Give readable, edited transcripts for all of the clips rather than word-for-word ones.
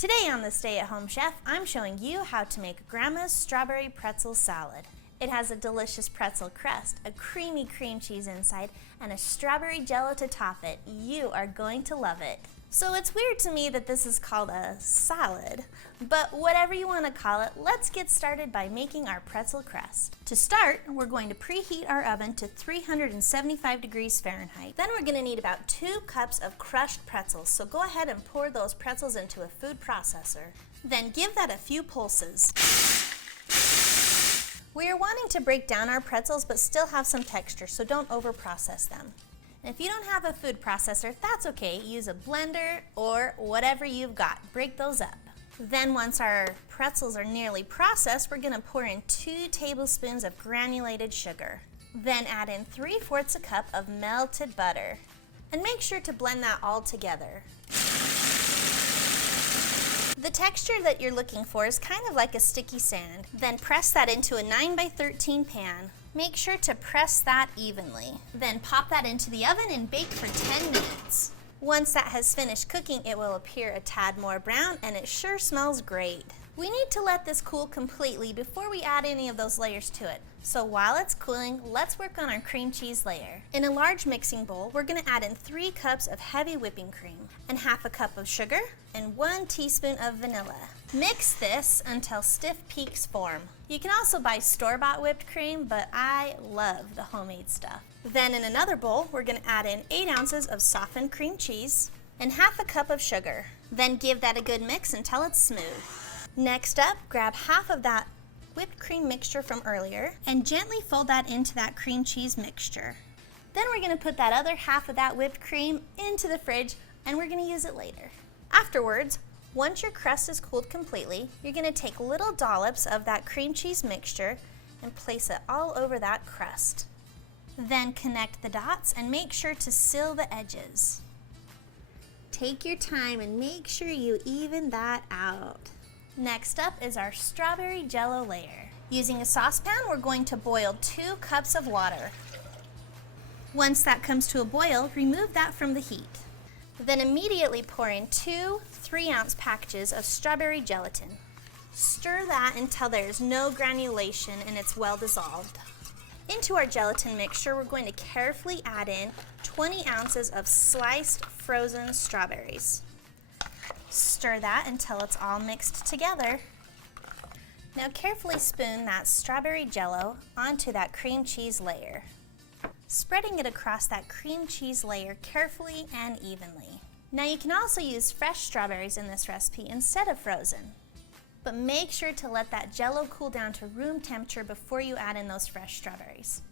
Today on the Stay at Home Chef, I'm showing you how to make Grandma's Strawberry Pretzel Salad. It has a delicious pretzel crust, a creamy cream cheese inside, and a strawberry jello to top it. You are going to love it. So it's weird to me that this is called a salad, but whatever you want to call it, let's get started by making our pretzel crust. To start, we're going to preheat our oven to 375 degrees Fahrenheit. Then we're going to need about 2 cups of crushed pretzels, so go ahead and pour those pretzels into a food processor. Then give that a few pulses. We are wanting to break down our pretzels but still have some texture, so don't over-process them. And if you don't have a food processor, that's okay. Use a blender or whatever you've got. Break those up. Then once our pretzels are nearly processed, we're going to pour in 2 tablespoons of granulated sugar. Then add in 3/4 a cup of melted butter. And make sure to blend that all together. The texture that you're looking for is kind of like a sticky sand. Then press that into a 9x13 pan. Make sure to press that evenly. Then pop that into the oven and bake for 10 minutes. Once that has finished cooking, it will appear a tad more brown and it sure smells great. We need to let this cool completely before we add any of those layers to it. So while it's cooling, let's work on our cream cheese layer. In a large mixing bowl, we're going to add in 3 cups of heavy whipping cream and 1/2 cup of sugar and 1 teaspoon of vanilla. Mix this until stiff peaks form. You can also buy store-bought whipped cream, but I love the homemade stuff. Then in another bowl, we're going to add in 8 ounces of softened cream cheese and 1/2 cup of sugar. Then give that a good mix until it's smooth. Next up, grab half of that whipped cream mixture from earlier and gently fold that into that cream cheese mixture. Then we're going to put that other half of that whipped cream into the fridge and we're going to use it later. Afterwards, once your crust is cooled completely, you're going to take little dollops of that cream cheese mixture and place it all over that crust. Then connect the dots and make sure to seal the edges. Take your time and make sure you even that out. Next up is our strawberry Jell-O layer. Using a saucepan, we're going to boil 2 cups of water. Once that comes to a boil, remove that from the heat. Then immediately pour in 2 3-ounce packages of strawberry gelatin. Stir that until there's no granulation and it's well dissolved. Into our gelatin mixture, we're going to carefully add in 20 ounces of sliced frozen strawberries. Stir that until it's all mixed together. Now carefully spoon that strawberry Jell-O onto that cream cheese layer, spreading it across that cream cheese layer carefully and evenly. Now you can also use fresh strawberries in this recipe instead of frozen, but make sure to let that Jell-O cool down to room temperature before you add in those fresh strawberries.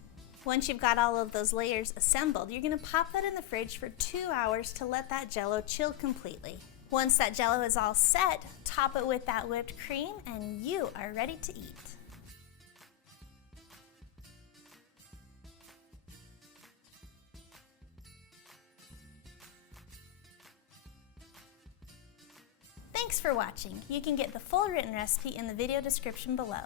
Once you've got all of those layers assembled, you're going to pop that in the fridge for 2 hours to let that Jell-O chill completely. Once that Jell-O is all set, top it with that whipped cream and you are ready to eat. Thanks for watching. You can get the full written recipe in the video description below.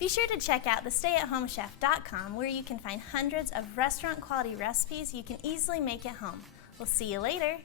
Be sure to check out thestayatHomechef.com where you can find hundreds of restaurant quality recipes you can easily make at home. We'll see you later.